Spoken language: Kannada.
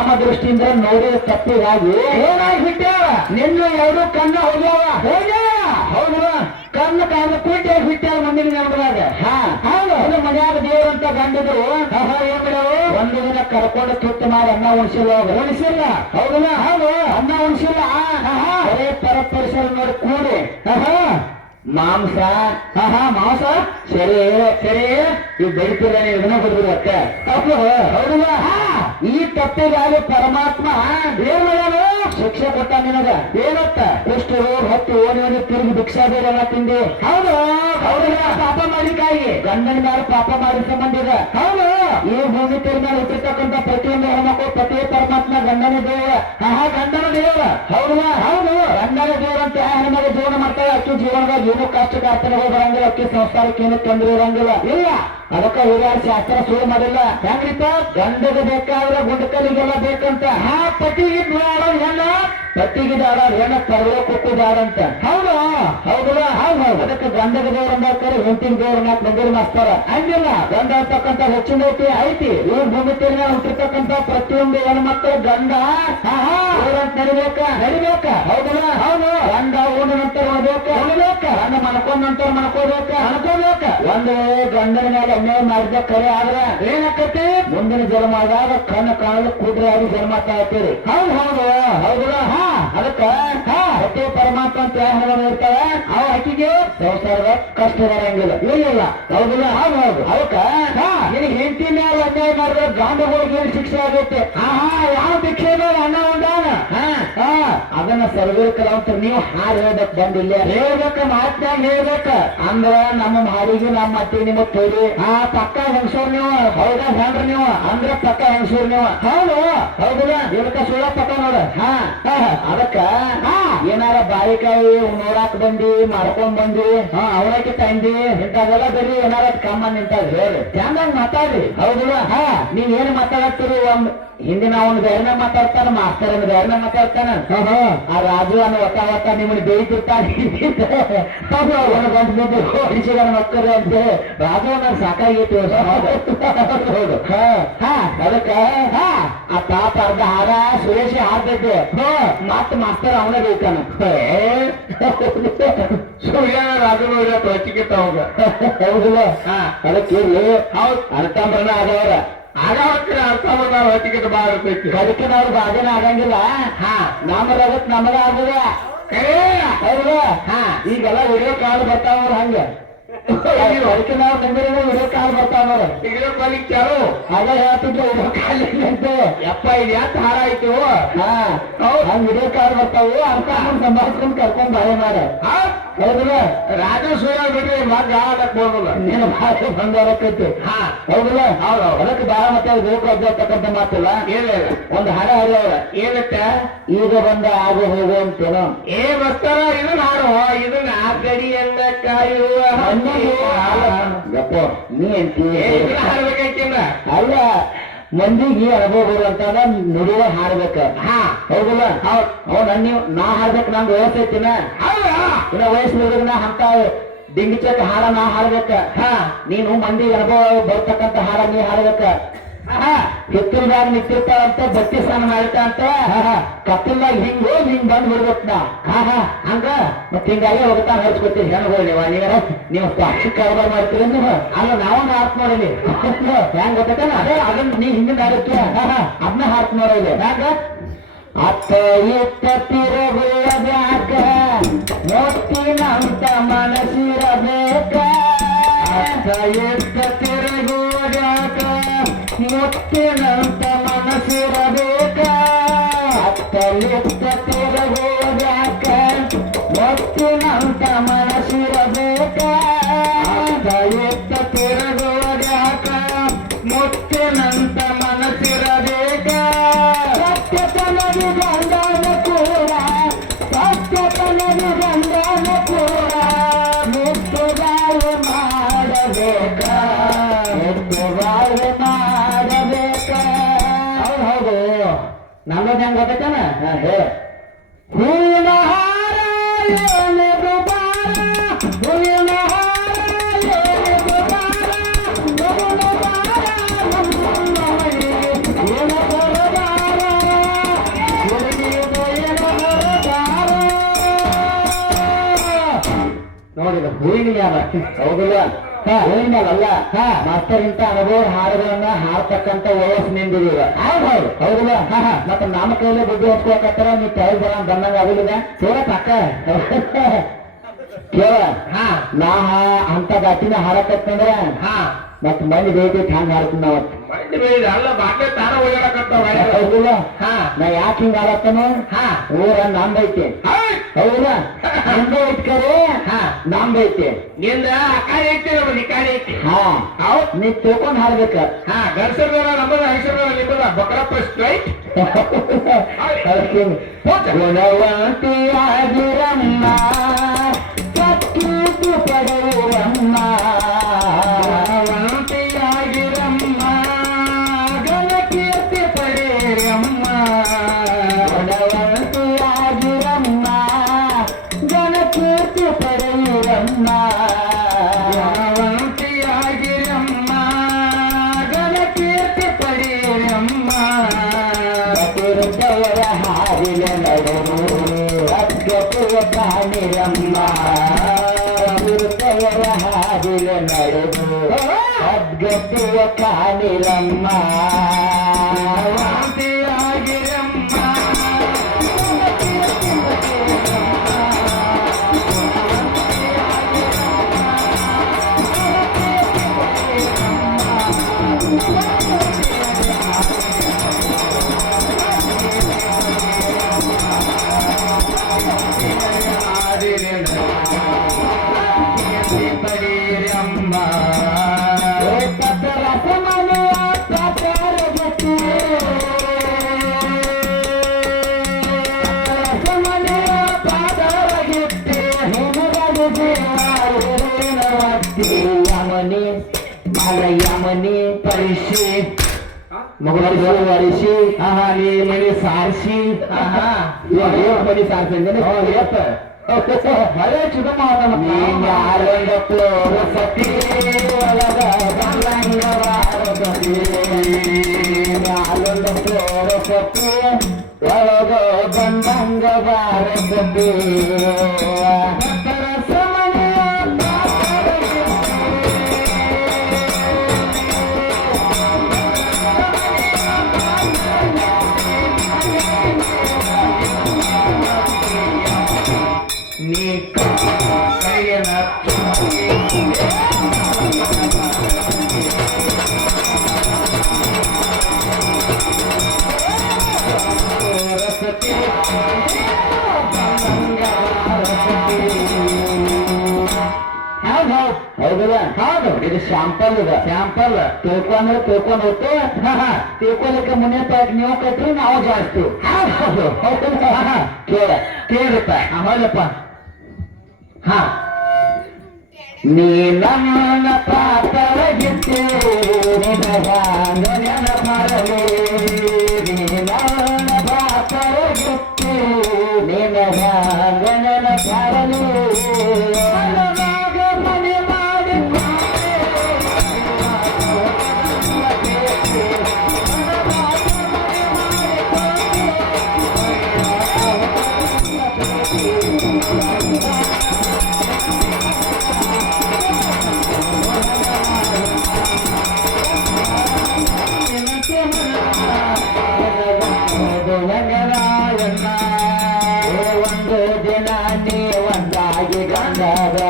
ಕಾಮ ದೃಷ್ಟಿಯಿಂದ ನೋಡಿದ ತಪ್ಪಿಗಾಗಿ ಏನಾಗಿ ಬಿಟ್ಟಾವ ನಿನ್ನ ಎರಡು ಕಣ್ಣ ಹೋಗ್ಯಾವ ಹೌದಲ್ಲ ಕಣ್ಣು ಕಾಲ ಪೀಠೆ ಬಿಟ್ಟಾವ ಮುಂದಿನ ನೆನಪದಾಗ ಹೌದು ಮನ್ಯಾಗ ದೇವರಂತ ಗಂಡಿದ್ರು ಏನ್ ಮಾಡ್ಯಾವ ಒಂದು ದಿನ ಕರ್ಕೊಂಡು ತುತ್ತು ಮಾಡಿ ಅನ್ನ ಉಣಿಸಿಲ್ಲ ಹೌದಲ್ಲ ಹೌದು ಅನ್ನ ಉಣಿಸಿಲ್ಲ ಬರೇ ಪರಪರಿಸರ ನೋಡಿ ಕೂಡಿ ಮಾಂಸ ಮಾಂಸ ಸರಿ ಸರಿ ಈ ಬೆಳಿತೀರ ನೀವು ಇದನ್ನ ಬಿಡ್ಬಿಡುವಕ್ಕ ತಪ್ಪು ಹೌದಲ್ಲ ಈ ತಪ್ಪಿಗಾಗಿ ಪರಮಾತ್ಮ ಏನ್ ಮಾಡ್ಯಾನ ಶಿಕ್ಷೆ ಕೊಟ್ಟ ನಿನಗ ಏನತ್ತ ಎಷ್ಟು ಹೊತ್ತು ಓಡಿ ತಿರುಗಿ ಭಿಕ್ಷಾ ಬೇರೆಲ್ಲ ತಿಂದಿ ಹೌದು ಹೌದಲ್ಲ ಪಾಪ ಮಾಡಿಕಾಯಿ ಗಂಡನ ಮೇಲೆ ಪಾಪ ಮಾಡಿ ಸಂಬಂಧ ಇದೆ ಹೌದು ಈ ಭೂಮಿ ತಿರುಗಿ ಮೇಲೆ ಹುಟ್ಟಿರ್ತಕ್ಕಂಥ ಪ್ರತಿಯೊಂದು ಹೆಣ್ಮಕ್ಳು ಪ್ರತಿ ಪರಮಾತ್ಮ ಗಂಡನ ದೇವ ಗಂಡನ ದೇವ ಹೌದಲ್ಲ ಹೌದು ಗಂಡನ ದೇವರಂತ ಹೆಣ್ಮಗ ಜೀವನ ಮಾಡ್ತಾಳೆ ಅಕ್ಕಿ ಜೀವನದಾಗ ಏನು ಕಷ್ಟ ಕಾರ್ಪಣೆಗಳು ಬರಂಗಿಲ್ಲ ಅಕ್ಕಿ ಸಂಸಾರಕ್ಕೆ ಏನು ತೊಂದರೆ ಇರಂಗಿಲ್ಲ ಇಲ್ಲ ಅದಕ್ಕೆ ಹಿರಿಯರ ಶಾಸ್ತ್ರ ಶುರು ಮಾಡಿಲ್ಲ ಹೆಂಗ್ರಿಪ್ಪ ಗಂಡಗೆ ಬೇಕಾದ್ರೆ ಗುಂಡಕಲಿಗೆಲ್ಲ ಬೇಕಂತ ಪತಿಗೆ ಹೆಣ್ಣ ಪತಿಗೆ ದಾಡ ಹೆಣ್ಣ ಪರ್ವ ಕೊಟ್ಟು ದಾಡಂತ ಹೌದಾ ಹೌದಲ್ಲ ಹೌದು ಅದಕ್ಕೆ ಗಂಡಗ ದೇವ್ರ ಅಂದಾರೆ ಹೆಂಟಿನ ದೇವ್ರ ನಾಲ್ಕು ನಂಬರ್ ಮಾಸ್ತಾರ ಹಂಗಿಲ್ಲ ಗಂಡ ಅಂತಕ್ಕಂಥ ಹೆಚ್ಚಿನ ಐತಿ ಇವ್ರ ಭೂಮಿ ತಿರುಗಿ ಹುಟ್ಟಿರ್ತಕ್ಕಂಥ ಪ್ರತಿಯೊಂದು ಹೆಣ್ಣು ಮಕ್ಕಳು ಗಂಡ ನಡಿಬೇಕ ಹೌದಲ್ಲ ಹೌದು ಗಂಡ ಓದ ನಂತರ ಉಣಬೇಕ ಗಂಡ ಮನ್ಕೊಂಡ ನಂತರ ಅನ್ಕೋಬೇಕ ಒಂದು ಗಂಡನ ಮೇಲೆ ಅನ್ಯಾಯ ಮಾಡಿದ ಕರೆ ಆದ್ರ ಏನಾಕತಿ ಮುಂದಿನ ಜನ್ಮ ಆದಾಗ ಕಣ್ಣು ಕಾಣಲು ಕೂಡ್ರೆ ಆಗಿ ಜನ್ಮ ಆಗ್ತೀರಿ ಹೌದು ಹೌದು ಹೌದಲ್ಲ ಅದಕ್ಕ ಪ್ರತಿ ಪರಮಾತ್ಮ ಅಂತ ಹೆಣ್ಣು ಇರ್ತಾವ ಅವ ಅಕ್ಕಿಗೆ ಸಂಸಾರದ ಕಷ್ಟ ಬರಂಗಿಲ್ಲ ಇಲ್ಲ ಹೌದಿಲ್ಲ ಹೌದು ಹೌದು ಅದಕ್ಕ ನಿನಗೆ ಹೆಂಡತಿ ಮೇಲೆ ಅನ್ಯಾಯ ಮಾಡಿದ್ರೆ ಗಾಂಧಗಳಿಗೆ ಏನು ಶಿಕ್ಷೆ ಆಗುತ್ತೆ ಯಾವ ಶಿಕ್ಷೆ ಮೇಲೆ ಅನ್ನ ಉಂಟಾನ ಅದನ್ನ ಸರ್ವೇರ್ ಕಲಾವಂತ ನೀವು ಹಾರು ಹೇಳ್ಬೇಕು ಬಂದಿಲ್ಲ ಹೇಳ್ಬೇಕ ಮಾತ್ನಾಗ ಹೇಳ್ಬೇಕ ಅಂದ್ರ ನಮ್ಮ ಹಾಡಿಗೆ ನಮ್ಮ ಅತ್ತಿ ನಿಮ್ಮ ತೋರಿ ಪಕ್ಕ ಹೆಂಗಸೂರ್ ನೀವು ಹೌದಾ ಹೇಳ್ರಿ ನೀವು ಅಂದ್ರ ಪಕ್ಕ ಹೆಂಗಸೂರ್ ನೀವು ಹೌದು ಹೌದಿಲ್ಲ ಇದಕ್ಕ ಸುಳ್ಳ ಪಕ್ಕ ನೋಡ ಅದಕ್ಕ ಏನಾರ ಬಾಯಿಕಾಯಿ ನೋಡಾಕ್ ಬಂದಿ ಮಾಡ್ಕೊಂಡ್ ಬಂದಿ ಅವಳಕ್ಕೆ ತಂದಿ ಇಂಥವೆಲ್ಲ ಬರ್ರಿ ಏನಾರ ಕಮ್ಮ ನಿಂತಾಗ ಹೇಳ್ರಿ ಚಂದಂಗ್ ಮಾತಾಡ್ರಿ ಹೌದಿಲ್ಲ ನೀವ್ ಏನ್ ಮಾತಾಡತ್ತೀರಿ ಹಿಂದಿನ ಅವನು ಬೇರೆನ ಮಾತಾಡ್ತಾನ ಮಾಸ್ತರ್ ಅನ್ನ ಬೇರೆನ ಮಾತಾಡ್ತಾನ ಆ ರಾಜು ಅನ್ನೋ ಒತ್ತ ನಿಮ್ಮನ್ನ ಬೇಯ್ತಿರ್ತಾನೆ ಹೊಡಿಸಿದ ಮಕ್ಕಳು ಅಂತ ರಾಜು ಅನ್ನೋ ಸಾಕಾಗೈತಿ ಹೌದು ಅದಕ್ಕ ಆ ಪಾಪ ಅರ್ಧ ಹಾರ ಸುರೇಶ ಹಾಕೈತೆ ಮತ್ ಮಾಸ್ತರ್ ಅವನ ಬೇಕನ ಸೂರ್ಯ ರಾಜು ತೊಚ್ಚಿಗೆ ಹೋಗ ಹೌದಿಲ್ಲ ಅದಕ್ಕೆ ಹೌದು ಅರ್ಥಂಬರಣ ಆಗವರ ಆಗಾವತ್ತಿನ ಅರ್ಥ ಬಂದಾರ ಹೊತ್ತಿಗೆ ಬಾಳ ಇರ್ತೈತಿ ಅದಕ್ಕೆ ನಾವು ಬಾಧನ ಆಗಂಗಿಲ್ಲ ನಮ್ಮದಕ್ಕೆ ನಮಗ ಆಗುದ ಹೌದಾ ಈಗೆಲ್ಲ ವಿಡಿಯೋ ಕಾಲ್ ಬರ್ತಾವ ಹಂಗ ಅದಕ್ಕೆ ನಾವು ನಂಬಿರೋ ವಿಡಿಯೋ ಕಾಲ್ ಬರ್ತಾವ ವಿಡಿಯೋ ಕಾಲ್ ಚಾಲು ಅದ ಹೇಳ್ತಿದ್ರು ವಿಡಿಯೋ ಕಾಲ್ ಅಂತ ಯಪ್ಪ ಇದು ಯಾಕೆ ಹಾರ ಆಯ್ತು ಹಂಗ ವಿಡಿಯೋ ಕಾಲ್ ಬರ್ತಾವು ಅರ್ಥ ಸಂಭಾಷಿಸ್ಕೊಂಡ್ ಕರ್ಕೊಂಡ್ ಬಾಳೆ ಮಾಡ ಹೌದಿಲ್ಲ ರಾಜ ಸೂರ್ಯ ಬಿಡ್ರಿ ಮಗ ಆಡಕ್ ಹೋಗಲ್ಲ ನೀನು ಭಾಷೆ ಬಂದವರಕ್ಕೈತಿ ಹೌದಿಲ್ಲ ಹೌದು ಅದಕ್ಕೆ ಬಾಳ ಮತ್ತೆ ಬೇಕು ಅಜ್ಜತಕ್ಕಂಥ ಮಾತಿಲ್ಲ ಏನಿಲ್ಲ ಒಂದು ಹಾಡ ಹಾಡ್ಯವ್ರ ಏನತ್ತ ಈಗ ಬಂದ ಆಗು ಹೋಗು ಅಂತೇನೋ ಬರ್ತಾರ ಇದನ್ನ ಹಾಡು ಇದನ್ನ ಆ ಗಡಿಯನ್ನ ಕಾಯುವ ಗಪ್ಪ ನೀ ಅಂತೀವಿ ಹಾಡ್ಬೇಕಂತಿಲ್ಲ ಅಲ್ಲ ಮಂದಿಗೆ ಅನುಭವ ಅಂತ ನುಡಿಯ ಹಾಡ್ಬೇಕ ಹೌದಲ್ಲ ಅವ್ನ ನೀವು ನಾ ಹಾಡ್ಬೇಕು ನಂದು ವಯಸ್ಸು ಐತಿನ ಇನ್ನ ವಯಸ್ಸು ಹುಡುಗನ ಅಂತ ಡಿಂಗಿ ಚಕ್ ಹಾಡ ನಾ ಹಾಡ್ಬೇಕ ನೀನು ಮಂದಿಗೆ ಅನುಭವ ಬರ್ತಕ್ಕಂಥ ಹಾಡ ನೀ ಹಾಡ್ಬೇಕ ಹಿತ್ತಲ್ದಾಗ ನಿಂತಿರ್ತಾರಂತ ಬತ್ತಿ ಸ್ನಾನ ಮಾಡ್ತಾ ಅಂತ ಕತ್ತಲ್ದಾಗ ಹಿಂಗ್ ಹೋಗಿ ಹಿಂಗ್ ಬಂದ್ ಬಿಡ್ಬೇಕು ನಾ ಹಂಗ ಮತ್ ಹಿಂಗಾಗಿ ಹೋಗ್ತಾ ಹರ್ಸ್ಕೊತೀರಿ ಹೆಣ್ಗಳು ನೀವು ಪಾಕ್ಷಿಕ ಕಾರವಾರ ಮಾಡ್ತೀರಿ ನೀವು ಅಲ್ಲ ನಾವು ಹಾರ್ಟ್ ಮಾಡಿವಿ ಹೆಂಗ್ ಗೊತ್ತೇನ ಅದೇ ಅದನ್ನ ನೀ ಹಿಂದಿನ ಆಗುತ್ತೆ ಅದನ್ನ ಹಾರ್ಟ್ ಮಾಡೋದು ಹ್ಯಾಂಗ ಅತ್ತ ಎತ್ತ ತಿರುಗುವುದ್ಯಾಕ ಮೊತ್ತಿನಂತ ಮನಸ್ಸಿರಬೇಕ ಅತ್ತ ಎತ್ತ ತಿರುಗುವುದ್ಯಾಕ ಮುತ್ತಿನಂತ ಮನಸ್ಸಿರಬೇಕ ಅತ್ತ ಎತ್ತ ತಿರುಗುವುದ್ಯಾಕ ಮುತ್ತಿನಂತ ಮನಸ್ಸಿರಬೇಕ ಅತ್ತ ಎತ್ತ ತಿರುಗುವುದ್ಯಾಕ ಮುತ್ತಿನಂತ ಮನಸ್ಸಿರಬೇಕ ಸತ್ಯತನದು ಗಂಡನ ಕೂಡ ಸತ್ಯತನದು ಗಂಡನ ಕೂಡ ಮುತ್ತುಗಾರು ಮಾಡಬೇಕ ಮುತ್ತುಗಾರು ಮಾಡಬೇಕ ಹೌದು ನಮ್ಮದು ಹೆಂಗ್ ಗೊತ್ತೈತನ ಹೇಳ ಹೂವಿನ ಹಾರ ಏನಿದು ಬಾರ ಹೂವಿನ ಹಾರ ಏನಿದು ಬಾರ ಮಗುನ ಬಾರ ನಮ್ಮ ಏನು ಬರಬಾರ ಹೂವಿನ ಮ್ಯಾಲ ಹೌದಲ್ಲ ಹೂವಿನ ಮ್ಯಾಲಲ್ಲ ಮಾಸ್ತರ್ ಇಂತ ಅನುಭವ ಹಾಡುಗಳನ್ನ ಹಾಡ್ತಕ್ಕಂತ ವಯಸ್ಸು ನಿಂದಿದೀವ ಹೌದು ಹೌದಲ್ಲ ಮತ್ತೆ ನಮ್ಮ ಕೈಲೇ ಬುದ್ಧಿ ಹೊತ್ಕೋಕತ್ತಾರ ನೀವ್ ಕೈ ಬಂದಂಗ ಆಗುದಿಲ್ಲ ಕೇಳಕ್ ಅಕ್ಕ ಕೇಳ ನಾ ಅಂತ ಗಾಟಿನ ಹಾಡಕತ್ತಂದ್ರ ಮತ್ ಮಂದಿ ಬೇಯ್ತಿ ಹ್ಯಾಂಗ ಹಾಡ್ತೀನಿ ನಾವ್ ಮಂದಿ ಬೇಯ್ದ ಅಲ್ಲ ಬಾಟ್ಲೆ ತಾನ ಓಡಾಡಕತ್ತಾವ ಹೌದಿಲ್ಲ ನಾ ಯಾಕೆ ಹಿಂಗ ಹಾಡತ್ತನು ಊರ ನಮ್ದೈತಿ ಹೌದಾ ನಿಂದ ಇಟ್ಕರೆ ನಮ್ದೈತಿ ನಿಂದ ಅಕಾರಿ ಐತಿ ನಮ್ಮ ನಿಕಾರಿ ಐತಿ ಹೌದ್ ನೀ ತಿಳ್ಕೊಂಡ್ ಹಾಡ್ಬೇಕ ಗರ್ಸರ್ದಾರ ನಮ್ಮದ ಹೈಸರ್ದಾರ ನಿಮ್ಮದ ಬಕ್ರಪ್ಪ ಸ್ಟ್ರೈಟ್ ಗುಣವಂತಿಯಾಗಿರಮ್ಮ ಕೀರ್ತಿ ಪಡೆಯುವಮ್ಮ ಗುಣವಂತಿಯಾಗಿರಮ್ಮ ಘನಕೀರ್ತಿ ಪಡೆಯಮ್ಮ ಗುಣವಂತಿಯಾಗಿರಮ್ಮ ಘನಕೀರ್ತಿ ಪಡೆಯುವಮ್ಮ ಗುಣವಂತಿಯಾಗಿರಮ್ಮ ಘನಕೀರ್ತಿ ಪಡೆಯಮ್ಮ ಬದುರದವರ ಹಾರಿನ ನಡೆದು ಅದ್ಗತುವ ಕಾಣಿರಮ್ಮ ಬದುರದವರ ಹಾರಿನ ನಡೆದು ಅದ್ಗತುವ ಕಾಣಿರಮ್ಮ ಆಗಿರಮ್ಮ ಯಮನಿ ಯಮನಿ ಪರಿಸಿ ಮಗಳು ವರಿಸಿ ನೀ ಮನೆ ಸಾರಿಸಿ ಮನೆ ಸಾರಿಸಿ ಹಳೆ ಚುಗಮ ಯಾರೊಂದ ಸತಿ ಒಳಗ ಯಾರೊಂದ ಸತಿ ಒಳಗ ಬಂದಂಗ ಬಾರದಿ ಹೌದಲ್ಲ ಹೌದು ಇದು ಶಾಂಪಲ್ ಇದೆ ಶಾಂಪಲ್ ತಿಳ್ಕೊಂಡ್ರೆ ತಿಳ್ಕೊಂಡು ಹೋಗ್ತು ತಿಳ್ಕೊಲಿಕ್ಕೆ ಮುನ್ನೆ ನೀವು ಕಟ್ರಿ ನಾವು ಜಾಸ್ತಿ ಕೇಳ ಕೇಳಪ್ಪ ಹೌದಪ್ಪ ನೀ ನನ್ನ ಪಾತ್ರಗಿತ್ತೆ ಮರಲಿ ನೀ ನನ್ನ ಪಾತ್ರಗಿತ್ತೆ ನಿನಗನ ಪಾರಲಿ ಒಂದು ದಿನ ನೀ ಒಂದಾಗಿ ಗಂಗದ